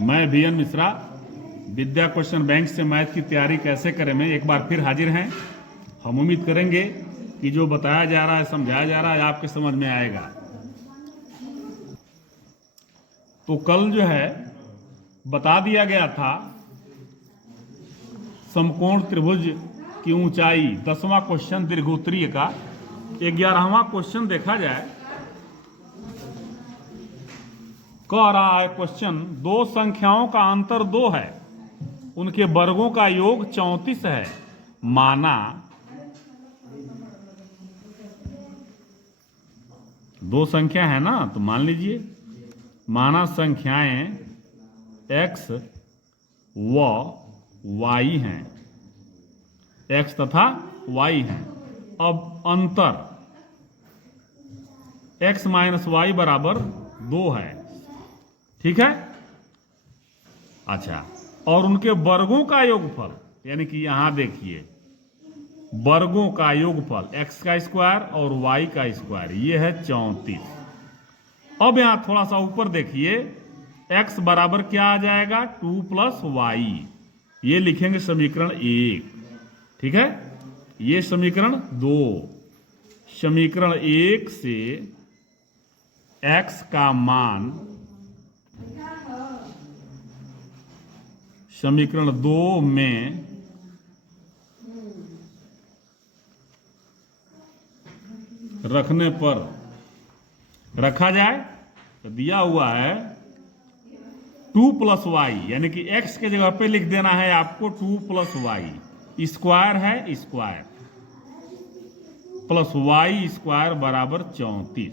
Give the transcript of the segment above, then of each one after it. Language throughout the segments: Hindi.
मैं VN मिश्रा विद्या क्वेश्चन बैंक से मैथ की तैयारी कैसे करें में एक बार फिर हाजिर हैं। हम उम्मीद करेंगे कि जो बताया जा रहा है, समझाया जा रहा है, आपके समझ में आएगा। तो कल जो है बता दिया गया था समकोण त्रिभुज की ऊंचाई, 10वां क्वेश्चन दीर्घोत्तरीय का। 11वां क्वेश्चन देखा जाए, कह रहा है क्वेश्चन, दो संख्याओं का अंतर 2 है, उनके वर्गों का योग 34 है। माना दो संख्या है ना, तो मान लीजिए, माना संख्याएं x व y हैं, x तथा y हैं। अब अंतर x माइनस वाई बराबर 2 है, ठीक है। अच्छा, और उनके वर्गों का योगफल, यानी कि यहां देखिए वर्गों का योगफल x का स्क्वायर और y का स्क्वायर, ये है 34। अब यहां थोड़ा सा ऊपर देखिए, x बराबर क्या आ जाएगा, 2 प्लस वाई, ये लिखेंगे समीकरण 1, ठीक है। ये समीकरण 2, समीकरण 1 से x का मान समीकरण 2 में रखने पर रखा जाए तो दिया हुआ है 2 प्लस वाई, यानी कि x के जगह पे लिख देना है आपको 2 प्लस वाई, स्क्वायर है स्क्वायर, प्लस वाई स्क्वायर बराबर 34।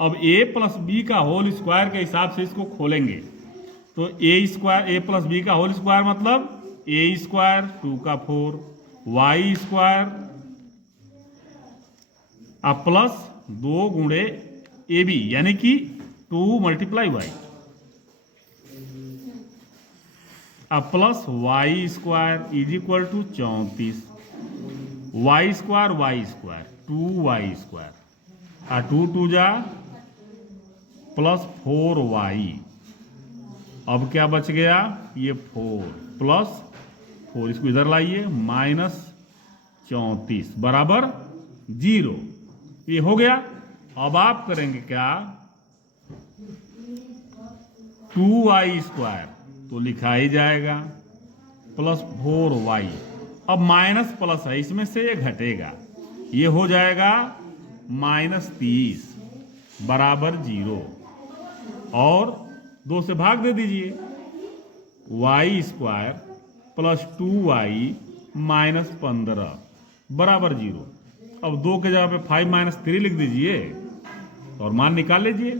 अब a प्लस बी का होल स्क्वायर के हिसाब से इसको खोलेंगे तो a square, a plus B का होल स्क्वायर मतलब a स्क्वायर 2 का 4, वाई स्क्वायर अब प्लस 2 गुणे ए बी, यानी कि 2 मल्टीप्लाई वाई, अब plus Y square is equal to 34, Y square 2 Y square, 2 2 जा प्लस 4 वाई। अब क्या बच गया, ये 4 प्लस 4, इसको इधर लाइए, माइनस 34 बराबर 0। ये हो गया। अब आप करेंगे क्या, 2 वाई स्क्वायर तो लिखा ही जाएगा, प्लस 4 वाई, अब माइनस प्लस है, इसमें से ये घटेगा, ये हो जाएगा माइनस 30 बराबर 0, और 2 से भाग दे दीजिए, Y square plus 2 Y minus 15 बराबर 0। अब 2 के जगह पे 5 माइनस 3 लिख दीजिए और मान निकाल लीजिए,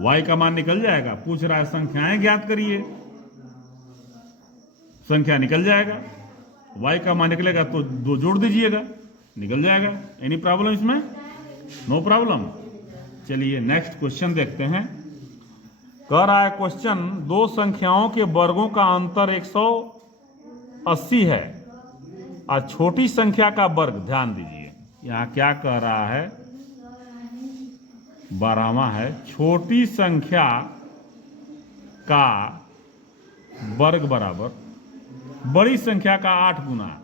y का मान निकल जाएगा। पूछ रहा है संख्याएं ज्ञात करिए, संख्या निकल जाएगा, y का मान निकलेगा तो 2 जोड़ दीजिएगा, निकल जाएगा। एनी प्रॉब्लम इसमें? No problem. चलिए नेक्स्ट क्वेश्चन देखते हैं। कह रहा है क्वेश्चन, दो संख्याओं के वर्गों का अंतर 180 है और छोटी संख्या का वर्ग, ध्यान दीजिए यहां क्या कह रहा है, 12वां है, छोटी संख्या का वर्ग बराबर बड़ी संख्या का 8 गुना,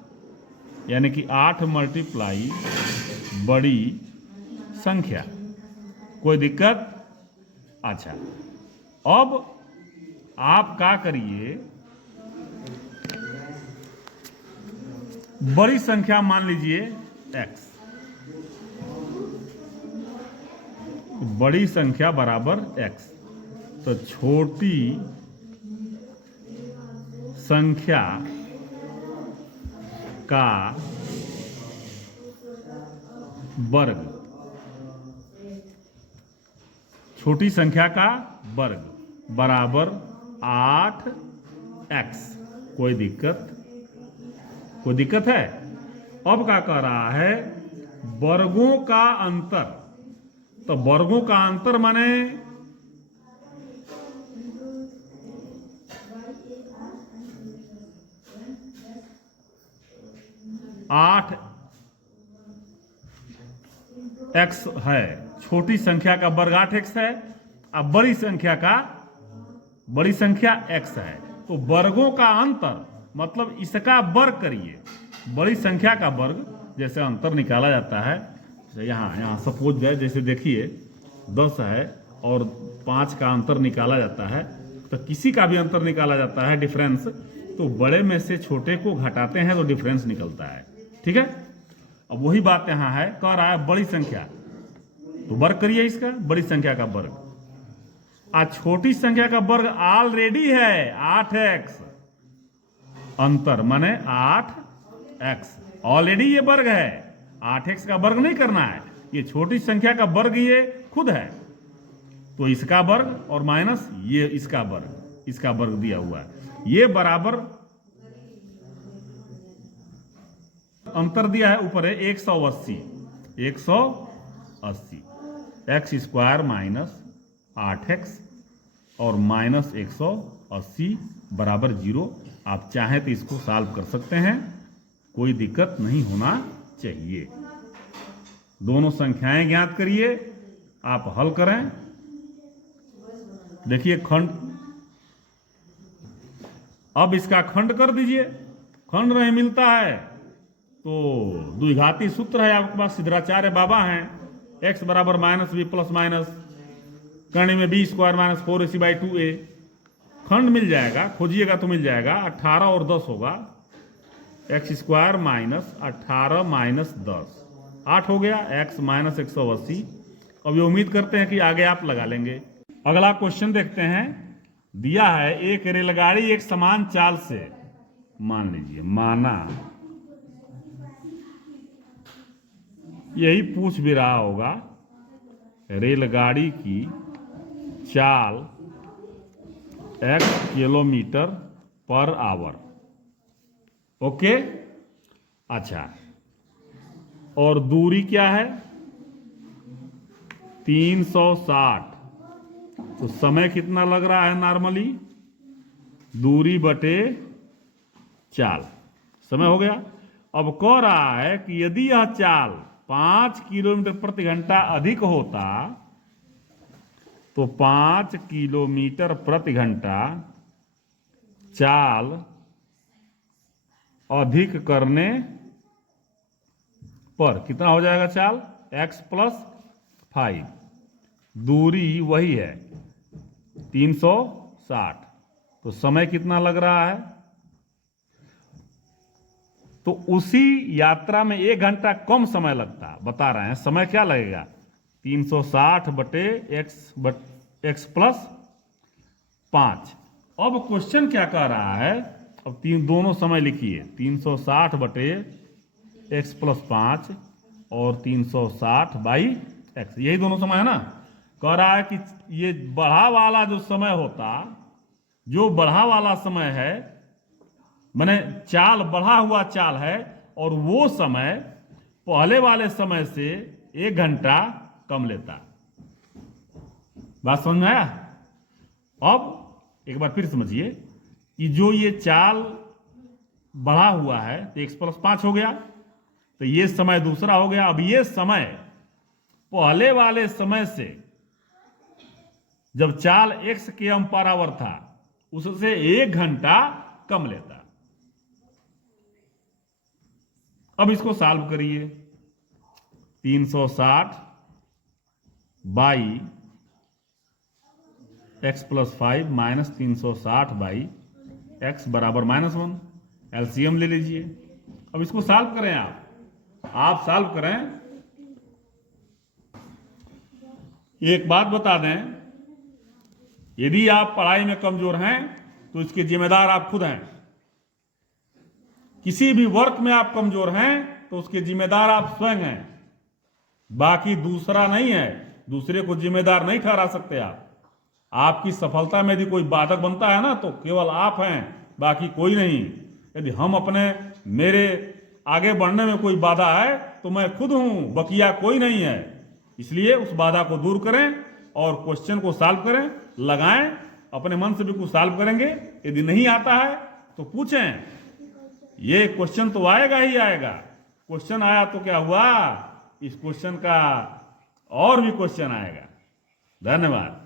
यानी कि 8 मल्टीप्लाई बड़ी संख्या। कोई दिक्कत? अच्छा, अब आप क्या करिए, बड़ी संख्या मान लीजिए x, बड़ी संख्या बराबर x, तो छोटी संख्या का वर्ग, छोटी संख्या का वर्ग बराबर 8x। कोई दिक्कत? कोई दिक्कत है? अब क्या कह रहा है, वर्गों का अंतर, तो वर्गों का अंतर माने 8x है, छोटी संख्या का वर्ग 8x है, अब बड़ी संख्या का बड़ी संख्या x है, तो वर्गों का अंतर मतलब इसका वर्ग करिए। बड़ी संख्या का वर्ग जैसे अंतर निकाला जाता है, यहाँ सपोज जाए, जैसे देखिए 10 है और 5 का अंतर निकाला जाता है, तो किसी का भी अंतर निकाला जाता है डिफरेंस, तो बड़े में से छोटे को घटाते हैं तो डिफरेंस निकलता है। ठीक है, अब वही बात यहाँ है, कह रहा है बड़ी संख्या, तो वर्ग करिए इसका, बड़ी संख्या का वर्ग। आज छोटी संख्या का वर्ग ऑलरेडी है 8x, अंतर माने 8x, ऑलरेडी ये वर्ग है, 8x का वर्ग नहीं करना है, ये छोटी संख्या का वर्ग ये खुद है, तो इसका वर्ग और माइनस ये इसका वर्ग दिया हुआ है, ये बराबर अंतर दिया है ऊपर है 180, एक्स स्क्वायर माइनस 8x और माइनस 180 बराबर 0। आप चाहें तो इसको सॉल्व कर सकते हैं, कोई दिक्कत नहीं होना चाहिए। दोनों संख्याएं ज्ञात करिए, आप हल करें। देखिए खंड, अब इसका खंड कर दीजिए, खंड नहीं मिलता है तो द्विघाती सूत्र है आपके पास, सिद्धाचार्य बाबा हैं, x बराबर माइनस बी प्लस माइनस करने में बी स्क्वायर माइनस 4ac/2a, खंड मिल जाएगा, खोजिएगा तो मिल जाएगा, 18 और 10 होगा, एक्स स्क्वायर माइनस 18 माइनस 10 8 हो गया, x माइनस 180। अब ये उम्मीद करते हैं कि आगे आप लगा लेंगे। अगला क्वेश्चन देखते हैं, दिया है एक रेलगाड़ी एक समान चाल से, मान लीजिए, माना यही पूछ भी रहा होगा, रेलगाड़ी की चाल x kilometre per hour, okay. अच्छा, और दूरी क्या है 360, तो समय कितना लग रहा है नॉर्मली, दूरी बटे चाल, समय हो गया। अब कह रहा है कि यदि यह चाल 5 किलोमीटर प्रति घंटा अधिक होता तो 5 किलोमीटर प्रति घंटा चाल अधिक करने पर कितना हो जाएगा चाल, x + 5, दूरी वही है 360, तो समय कितना लग रहा है, तो उसी यात्रा में 1 घंटा कम समय लगता, बता रहे हैं समय क्या लगेगा 360 बटे x + 5। अब क्वेश्चन क्या कह रहा है, अब दोनों समय लिखिए, 360 बटे x + 5 और 360/x, यही दोनों समय है ना। कह रहा है कि ये बढ़ा वाला जो समय होता, जो बढ़ा वाला समय है, माने चाल बढ़ा हुआ चाल है, और वो समय पहले वाले समय से 1 घंटा कम लेता। बात समझ में आया? अब एक बार फिर समझिए कि जो ये चाल बढ़ा हुआ है तो x + 5 हो गया, तो ये समय दूसरा हो गया। अब ये समय पहले वाले समय से, जब चाल x km/h था, उससे 1 घंटा कम लेता। अब इसको सॉल्व करिए, 360 बाई x + 5 माइनस 360/x बराबर -1, एलसीएम ले लीजिए। अब इसको सॉल्व करें, आप सॉल्व करें। एक बात बता दें, यदि आप पढ़ाई में कमजोर हैं तो इसके जिम्मेदार आप खुद हैं। किसी भी वर्क में आप कमजोर हैं तो उसके जिम्मेदार आप स्वयं हैं, बाकी दूसरा नहीं है। दूसरे को जिम्मेदार नहीं ठहरा सकते आप। आपकी सफलता में यदि कोई बाधक बनता है ना, तो केवल आप हैं, बाकी कोई नहीं। यदि हम मेरे आगे बढ़ने में कोई बाधा है तो मैं खुद हूं, बकिया कोई नहीं है। इसलिए उस बाधा को दूर करें और क्वेश्चन को सॉल्व करें, लगाएं, अपने मन से भी कुछ सॉल्व करेंगे। यदि नहीं आता है तो पूछें, ये क्वेश्चन तो आएगा ही आएगा। क्वेश्चन आया तो क्या हुआ, इस क्वेश्चन का और भी क्वेश्चन आएगा। धन्यवाद।